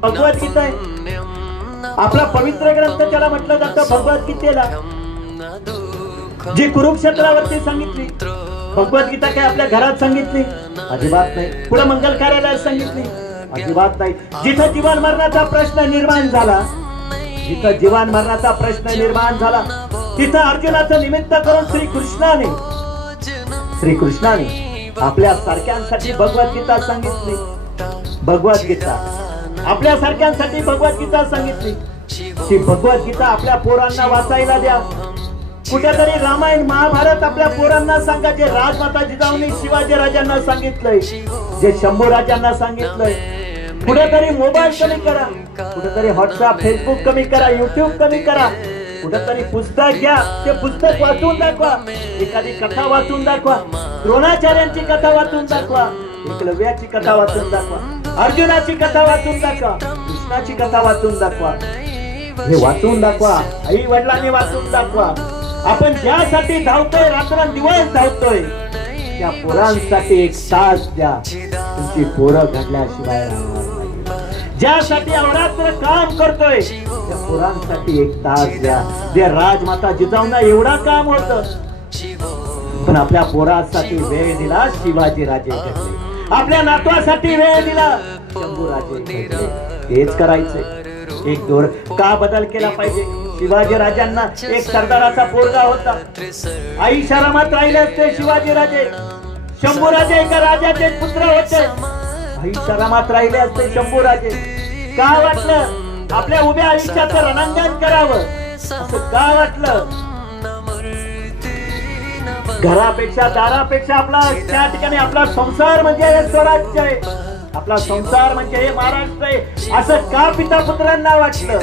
भगवद्गीता आहे आपला पवित्र ग्रंथ, त्याला म्हटलं जातं भगवद्गीतेला, जी कुरुक्षेत्रावरती सांगितली. भगवद्गीता काय आपल्या घरात सांगितली? अजिबात नाही. पुढे मंगल कार्यालयात सांगितली? अजिबात नाही. जिथं जीवन मरणाचा प्रश्न निर्माण झाला, जिथं जीवन मरणाचा प्रश्न निर्माण झाला, तिथं अर्जुनाचं निमित्त करून श्रीकृष्णाने आपल्या सारख्यांसाठी भगवद्गीता सांगितली. भगवद्गीता आपल्या सारख्यांसाठी भगवद्गीता सांगितली. ती भगवद्गीता आपल्या पोरांना वाचायला द्या. कुठेतरी रामायण महाभारत आपल्या पोरांना सांगा. जे राजमाता जिजाऊनी शिवाजी राजांना सांगितलंय, जे शंभू राजांना सांगितलंय. कुठेतरी मोबाईल कमी करा, कुठेतरी व्हॉट्सअप फेसबुक कमी करा, युट्यूब कमी करा. कुठेतरी पुस्तक घ्या, ते पुस्तक वाचून दाखवा. एखादी कथा वाचून दाखवा. द्रोणाचार्यांची कथा वाचून दाखवा, एकलव्याची कथा वाचून दाखवा, अर्जुनाची कथा वाचून दाखवा, कृष्णाची कथा वाचून दाखवा. हे वाचून दाखवा, आई वडिलांनी वाचून दाखवा. आपण ज्यासाठी धावतोय, रात्रंदिवस धावतोय, त्या पोरांसाठी एक तास द्या. तुमची पोरं घडल्याशिवाय राहणार नाही. ज्यासाठी अवरात्र काम करतोय, त्या पोरांसाठी एक तास द्या. जे राजमाता जिजाऊंना एवढा काम होतं, पण आपल्या पोरासाठी वेळ दिला शिवाजी राजे घडले. आपल्या नातवासाठी वेळ दिला शंभू राजे घडले. हेच करायचंय. एक दोर का बदल केला पाहिजे? शिवाजी राजांना एक सरदाराचा पोरगा होता. आई शरमात राहिले असते शिवाजी राजे. शंभू राजे एका राजाचे पुत्र होते. आई शरमात राहिले असते शंभू राजे. का वाटलं आपल्या उभ्या आयुष्याचं रणांगण करावं? असं का वाटलं? घरापेक्षा दारापेक्षा आपला त्या ठिकाणी आपला संसार म्हणजे हे स्वराज्य आहे, आपला संसार म्हणजे हे महाराष्ट्र आहे, असं का पिता पुत्रांना वाटलं?